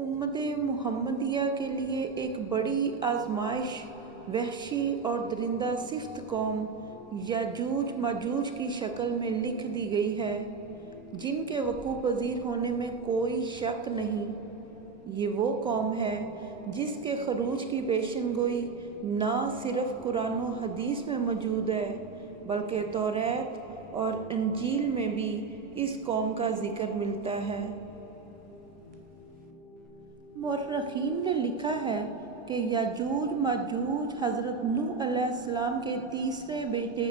उम्मत मुहम्मदिया के लिए एक बड़ी आजमाइश वहशी और दरिंदा सिफ्त कौम याजूज माजूज की शक्ल में लिख दी गई है, जिनके वकूफ़ पज़ीर होने में कोई शक नहीं। ये वो कौम है जिसके खरूज की पेशन गोई ना सिर्फ़ कुरान व हदीस में मौजूद है, बल्कि तौरात और इंजील में भी इस कौम का ज़िक्र मिलता है। मौर्रखीन ने लिखा है कि याजूज माजूज हज़रत नूह अलैहिस्सलाम के तीसरे बेटे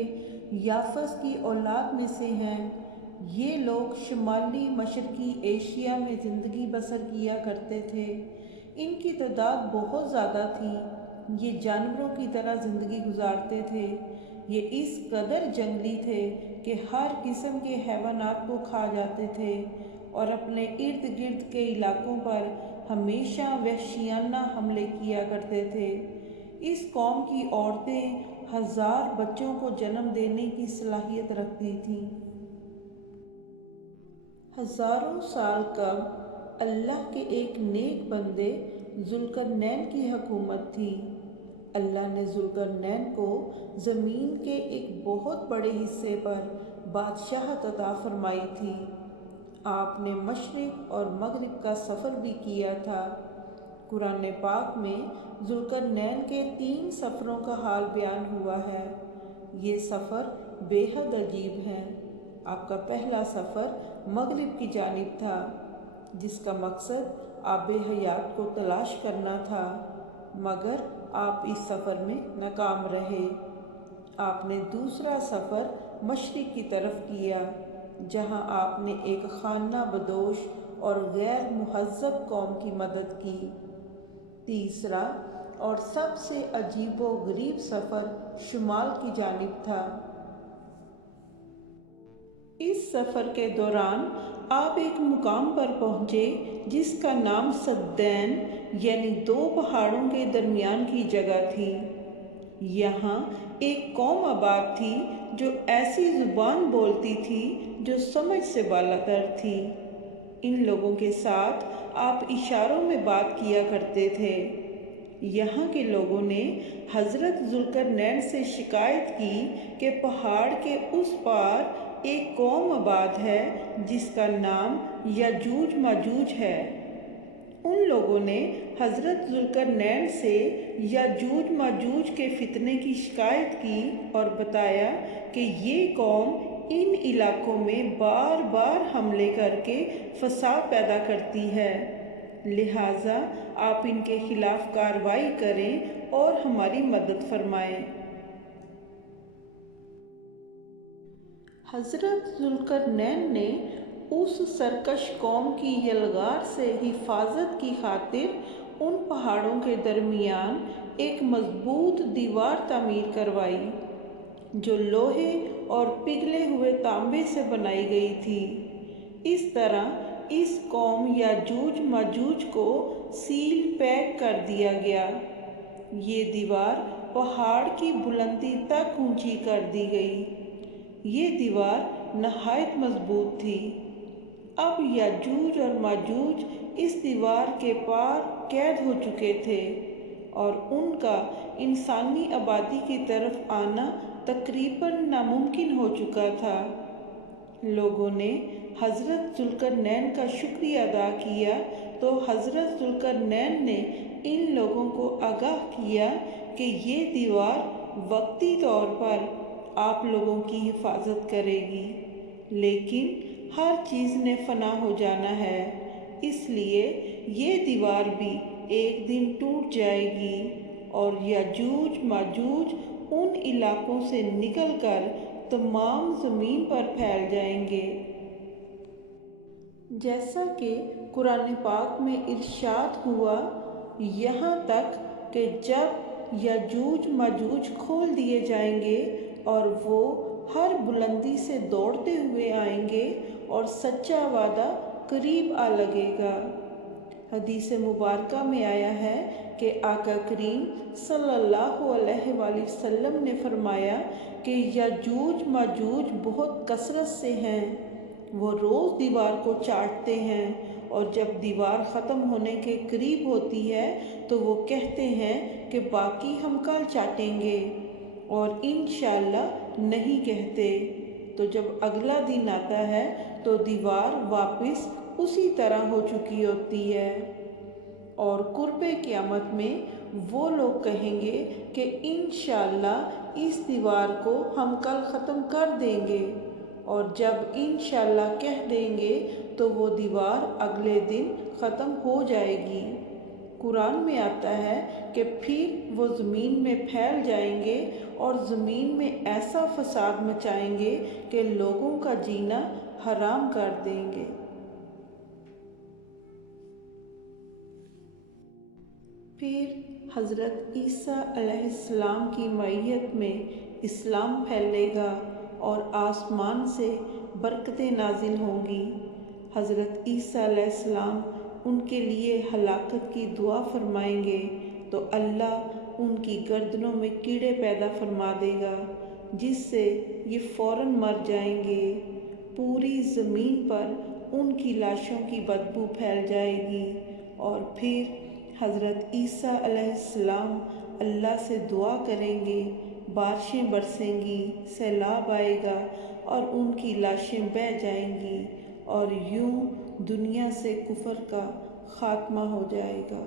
याफस की औलाद में से हैं। ये लोग शुमाली मशरकी एशिया में ज़िंदगी बसर किया करते थे। इनकी तादाद बहुत ज़्यादा थी। ये जानवरों की तरह ज़िंदगी गुजारते थे। ये इस कदर जंगली थे कि हर किस्म के हैवानात को खा जाते थे और अपने इर्द गिर्द के इलाकों पर हमेशा वहशियाना हमले किया करते थे। इस कौम की औरतें 1000 बच्चों को जन्म देने की सलाहियत रखती थीं। हज़ारों साल कब अल्लाह के एक नेक बंदे जुल्करनैन की हुकूमत थी। अल्लाह ने जुल्करनैन को ज़मीन के एक बहुत बड़े हिस्से पर बादशाहत अता फरमाई थी। आपने मशरिक़ और मगरिब का सफ़र भी किया था। कुरान पाक में जुल्करनैन के 3 सफ़रों का हाल बयान हुआ है। ये सफ़र बेहद अजीब हैं। आपका पहला सफ़र मगरिब की जानिब था, जिसका मकसद आब हयात को तलाश करना था, मगर आप इस सफ़र में नाकाम रहे। आपने दूसरा सफ़र मशरिक़ की तरफ किया, जहां आपने एक खाना बदोश और गैर मुहज़्ज़ब कौम की मदद की। तीसरा और सबसे अजीब व गरीब सफ़र शुमाल की जानिब था। इस सफ़र के दौरान आप एक मुकाम पर पहुँचे जिसका नाम सद्दैन यानी 2 पहाड़ों के दरमियान की जगह थी। यहाँ एक कौम आबाद थी जो ऐसी ज़ुबान बोलती थी जो समझ से बालातर थी। इन लोगों के साथ आप इशारों में बात किया करते थे। यहाँ के लोगों ने हज़रत जुल्करनैन से शिकायत की कि पहाड़ के उस पार एक कौम आबाद है जिसका नाम याजूज माजूज है। उन लोगों ने हज़रत जुल्करनैन से याजूज माजूज के फितने की शिकायत की और बताया कि ये कौम इन इलाकों में बार बार हमले करके फसाद पैदा करती है, लिहाजा आप इनके खिलाफ कार्रवाई करें और हमारी मदद फरमाएं। हज़रत जुल्करनैन ने उस सरकश कौम की यलगार से हिफाजत की खातिर उन पहाड़ों के दरमियान एक मजबूत दीवार तामीर करवाई, जो लोहे और पिघले हुए तांबे से बनाई गई थी। इस तरह इस कौम याजूज माजूज को सील पैक कर दिया गया। ये दीवार पहाड़ की बुलंदी तक ऊंची कर दी गई। ये दीवार नहायत मजबूत थी। अब याजूज और माजूज इस दीवार के पार कैद हो चुके थे और उनका इंसानी आबादी की तरफ आना तकरीबन नामुमकिन हो चुका था। लोगों ने हज़रत जुल्करनैन का शुक्रिया अदा किया तो हज़रत जुल्करनैन ने इन लोगों को आगाह किया कि ये दीवार वक्ती तौर पर आप लोगों की हिफाजत करेगी, लेकिन हर चीज़ ने फना हो जाना है, इसलिए ये दीवार भी एक दिन टूट जाएगी और याजूज माजूज उन इलाकों से निकलकर तमाम ज़मीन पर फैल जाएंगे। जैसा कि कुरान पाक में इरशाद हुआ, यहाँ तक कि जब याजूज माजूज खोल दिए जाएंगे और वो हर बुलंदी से दौड़ते हुए आएंगे और सच्चा वादा करीब आ लगेगा। हदीस मुबारका में आया है कि आका करीम सल्लल्लाहु अलैहि वसल्लम ने फरमाया कि याजूज माजूज बहुत कसरत से हैं। वो रोज़ दीवार को चाटते हैं اور جب دیوار ختم ہونے کے قریب ہوتی ہے تو وہ کہتے ہیں کہ باقی ہم کل چاٹیں گے، اور انشاءاللہ نہیں کہتے۔ تو جب اگلا دن آتا ہے تو دیوار واپس اسی طرح ہو چکی ہوتی ہے، اور قرب قیامت میں وہ لوگ کہیں گے کہ انشاءاللہ اس دیوار کو ہم کل ختم کر دیں گے، اور جب انشاءاللہ کہہ دیں گے تو وہ دیوار اگلے دن ختم ہو جائے گی۔ قرآن میں آتا ہے کہ پھر وہ زمین میں پھیل جائیں گے اور زمین میں ایسا فساد مچائیں گے کہ لوگوں کا جینا حرام کر دیں گے۔ پھر حضرت عیسیٰ علیہ السلام کی معیت میں اسلام پھیلے گا اور آسمان سے برکتیں نازل ہوں گی۔ حضرت عیسیٰ علیہ السلام ان کے لیے ہلاکت کی دعا فرمائیں گے تو اللہ ان کی گردنوں میں کیڑے پیدا فرما دے گا، جس سے یہ فوراً مر جائیں گے۔ پوری زمین پر ان کی لاشوں کی بدبو پھیل جائے گی، اور پھر حضرت عیسیٰ علیہ السلام اللہ سے دعا کریں گے، بارشیں برسیں گی، سیلاب آئے گا اور ان کی لاشیں بہہ جائیں گی، اور یوں دنیا سے کفر کا خاتمہ ہو جائے گا۔